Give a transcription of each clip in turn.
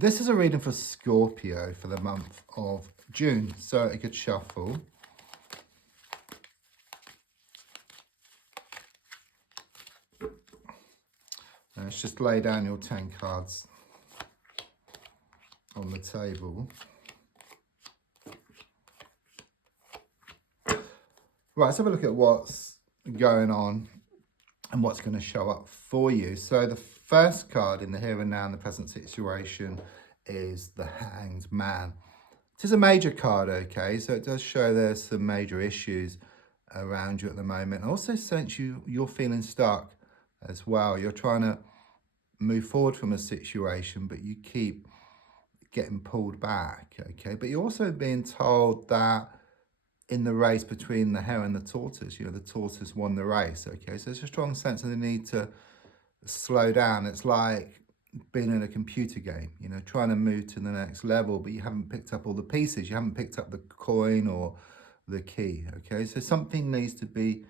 This is a reading for Scorpio for the month of June. So a good shuffle. And let's just lay down your 10 cards on the table. Right, let's have a look at what's going on and what's going to show up for you. So the first card in the here and now in the present situation is the Hanged Man. It is a major card, okay, so it does show there's some major issues around you at the moment. I also sense you're feeling stuck as well. You're trying to move forward from a situation, but you keep getting pulled back, okay? But you're also being told that in the race between the hare and the tortoise, the tortoise won the race, okay? So there's a strong sense of the need to slow down. It's like being in a computer game, trying to move to the next level, but you haven't picked up all the pieces. You haven't picked up the coin or the key, okay? So something needs to be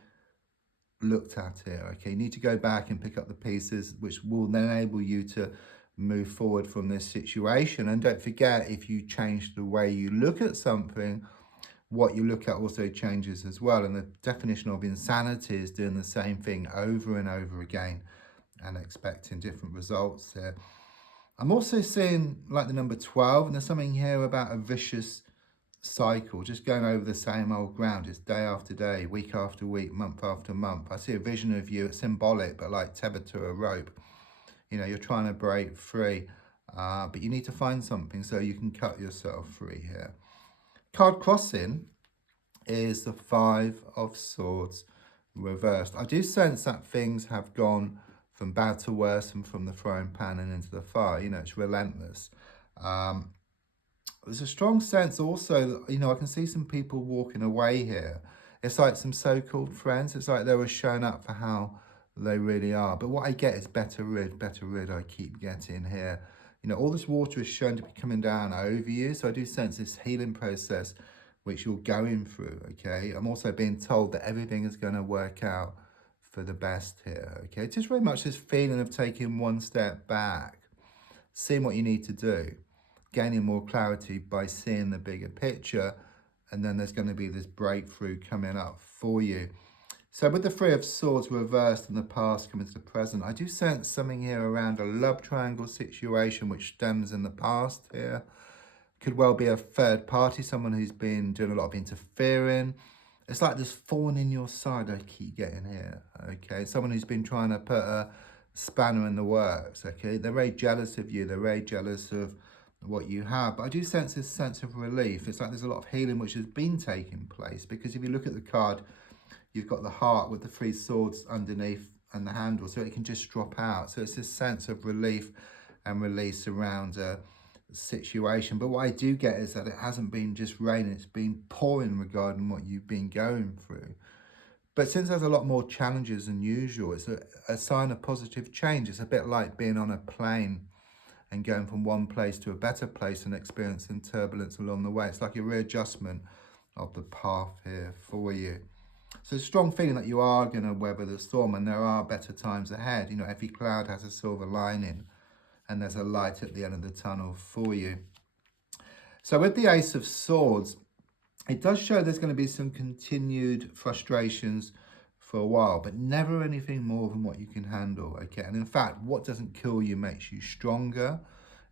looked at here, okay? You need to go back and pick up the pieces, which will then enable you to move forward from this situation. And don't forget, if you change the way you look at something, what you look at also changes as well. And the definition of insanity is doing the same thing over and over again and expecting different results here. I'm also seeing like the number 12, and there's something here about a vicious cycle, just going over the same old ground. It's day after day, week after week, month after month. I see a vision of you, it's symbolic, but like tethered to a rope. You're trying to break free, but you need to find something so you can cut yourself free here. Card crossing is the 5 of Swords reversed. I do sense that things have gone from bad to worse and from the frying pan and into the fire. It's relentless. There's a strong sense also that, I can see some people walking away here. It's like some so-called friends. It's like they were shown up for how they really are. But what I get is better rid I keep getting here. All this water is shown to be coming down over you. So I do sense this healing process which you're going through, okay? I'm also being told that everything is going to work out for the best here, okay? It's just very much this feeling of taking one step back, seeing what you need to do, gaining more clarity by seeing the bigger picture, and then there's going to be this breakthrough coming up for you. So with the 3 of Swords reversed in the past coming to the present, I do sense something here around a love triangle situation which stems in the past here. Could well be a third party, someone who's been doing a lot of interfering. It's like this thorn in your side I keep getting here, okay? Someone who's been trying to put a spanner in the works, okay? They're very jealous of you. They're very jealous of what you have. But I do sense this sense of relief. It's like there's a lot of healing which has been taking place, because if you look at the card, you've got the heart with the 3 swords underneath and the handle, so it can just drop out. So it's this sense of relief and release around a situation. But what I do get is that it hasn't been just raining, it's been pouring regarding what you've been going through. But since there's a lot more challenges than usual, it's a sign of positive change. It's a bit like being on a plane and going from one place to a better place and experiencing turbulence along the way. It's like a readjustment of the path here for you. So a strong feeling that you are going to weather the storm, and there are better times ahead. Every cloud has a silver lining, and there's a light at the end of the tunnel for you. So with the Ace of Swords, it does show there's going to be some continued frustrations for a while, but never anything more than what you can handle, okay? And in fact, what doesn't kill you makes you stronger,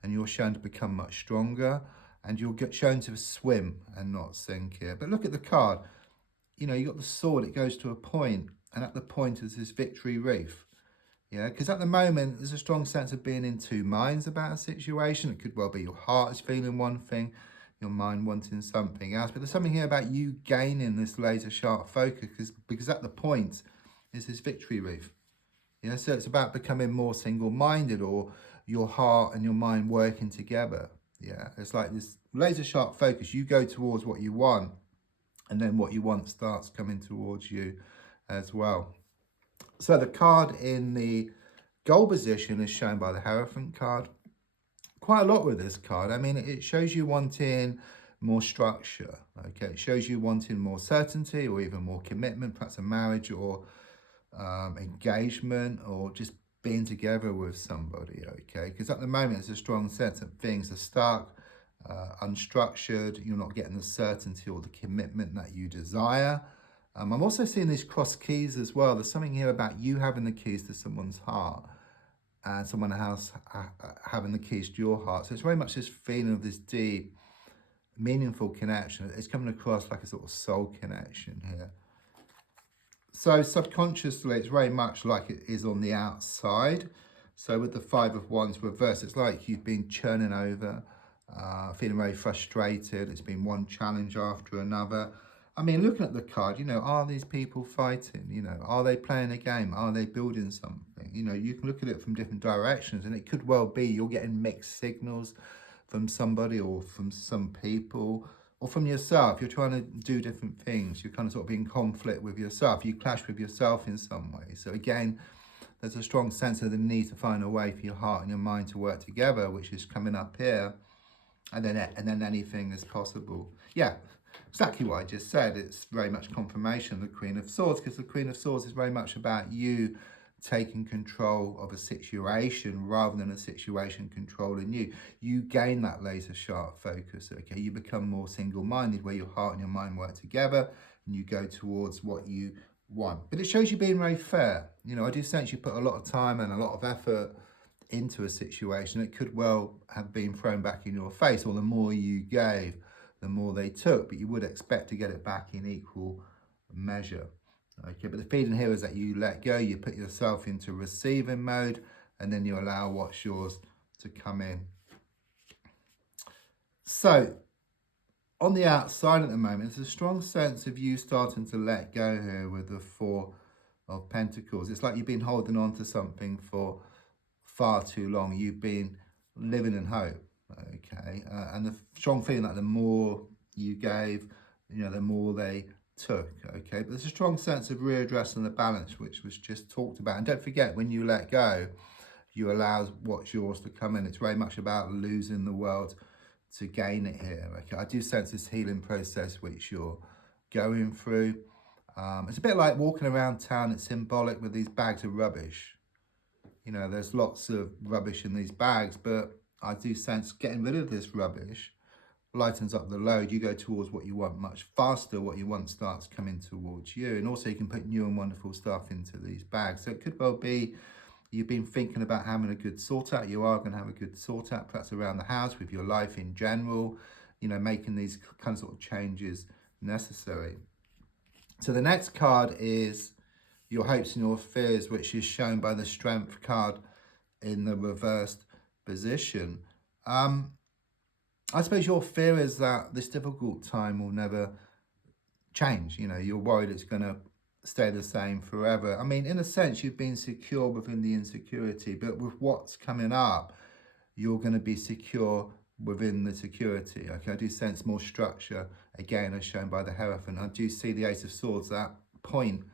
and you're shown to become much stronger, and you'll get shown to swim and not sink here. But look at the card. You got the sword, it goes to a point, and at the point is this victory reef. Yeah, because at the moment, there's a strong sense of being in two minds about a situation. It could well be your heart is feeling one thing, your mind wanting something else. But there's something here about you gaining this laser sharp focus, because at the point is this victory reef. So it's about becoming more single-minded, or your heart and your mind working together. Yeah, it's like this laser sharp focus. You go towards what you want, and then what you want starts coming towards you as well. So the card in the goal position is shown by the Hierophant card. Quite a lot with this card. I mean, it shows you wanting more structure, okay? It shows you wanting more certainty or even more commitment, perhaps a marriage or engagement, or just being together with somebody, okay? Because at the moment, there's a strong sense that things are stuck, unstructured, you're not getting the certainty or the commitment that you desire. I'm also seeing these cross keys as well. There's something here about you having the keys to someone's heart and someone else having the keys to your heart. So it's very much this feeling of this deep, meaningful connection. It's coming across like a sort of soul connection here. So subconsciously, it's very much like it is on the outside. So with the Five of Wands reversed, it's like you've been churning over, feeling very frustrated. It's been one challenge after another. I mean, looking at the card, are these people fighting? Are they playing a game? Are they building something? You can look at it from different directions, and it could well be you're getting mixed signals from somebody or from some people or from yourself. You're trying to do different things. You're kind of sort of in conflict with yourself. You clash with yourself in some way. So again, there's a strong sense of the need to find a way for your heart and your mind to work together, which is coming up here. And then anything is possible. Yeah, exactly what I just said. It's very much confirmation of the Queen of Swords, because the Queen of Swords is very much about you taking control of a situation rather than a situation controlling you. You gain that laser sharp focus, okay? You become more single-minded, where your heart and your mind work together and you go towards what you want. But it shows you being very fair. I do sense you put a lot of time and a lot of effort into a situation. It could well have been thrown back in your face, or the more you gave, the more they took, but you would expect to get it back in equal measure. Okay, but the feeling here is that you let go, you put yourself into receiving mode, and then you allow what's yours to come in. So, on the outside at the moment, there's a strong sense of you starting to let go here with the Four of Pentacles. It's like you've been holding on to something for far too long. You've been living in hope, okay? And the strong feeling that the more you gave, the more they took, okay? But there's a strong sense of readdressing the balance, which was just talked about. And don't forget, when you let go, you allow what's yours to come in. It's very much about losing the world to gain it here, okay? I do sense this healing process which you're going through. It's a bit like walking around town. It's symbolic with these bags of rubbish. There's lots of rubbish in these bags, but I do sense getting rid of this rubbish lightens up the load. You go towards what you want much faster. What you want starts coming towards you. And also you can put new and wonderful stuff into these bags. So it could well be you've been thinking about having a good sort out. You are going to have a good sort out, perhaps around the house, with your life in general, making these kind of sort of changes necessary. So the next card is your hopes and your fears, which is shown by the Strength card in the reversed position. I suppose your fear is that this difficult time will never change. You're worried it's going to stay the same forever. I mean, in a sense, you've been secure within the insecurity, but with what's coming up, you're going to be secure within the security. Okay, I do sense more structure, again, as shown by the Hierophant. I do see the Ace of Swords, that point,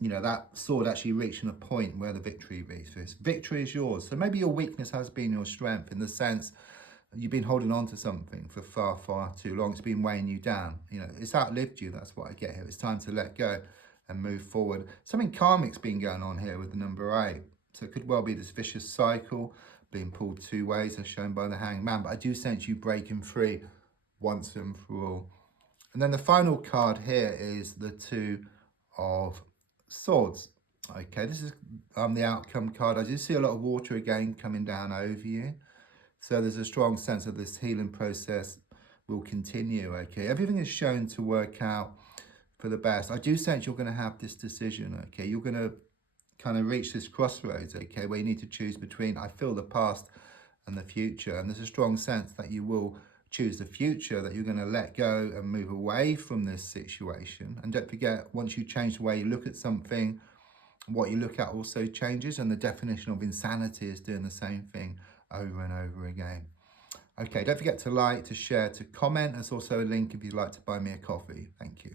that sword actually reaching a point where the victory reaches. Victory is yours. So maybe your weakness has been your strength, in the sense you've been holding on to something for far, far too long. It's been weighing you down. It's outlived you. That's what I get here. It's time to let go and move forward. Something karmic's been going on here with the number 8. So it could well be this vicious cycle being pulled two ways, as shown by the Hanged Man. But I do sense you breaking free once and for all. And then the final card here is the Two of Swords. Okay, this is the outcome card. I do see a lot of water again coming down over you. So there's a strong sense of this healing process will continue, okay? Everything is shown to work out for the best. I do sense you're going to have this decision, okay? You're going to kind of reach this crossroads, okay, where you need to choose between, I feel, the past and the future. And there's a strong sense that you will choose the future, that you're going to let go and move away from this situation. And don't forget, once you change the way you look at something, what you look at also changes, and the definition of insanity is doing the same thing over and over again. Okay, don't forget to like, to share, to comment. There's also a link if you'd like to buy me a coffee. Thank you.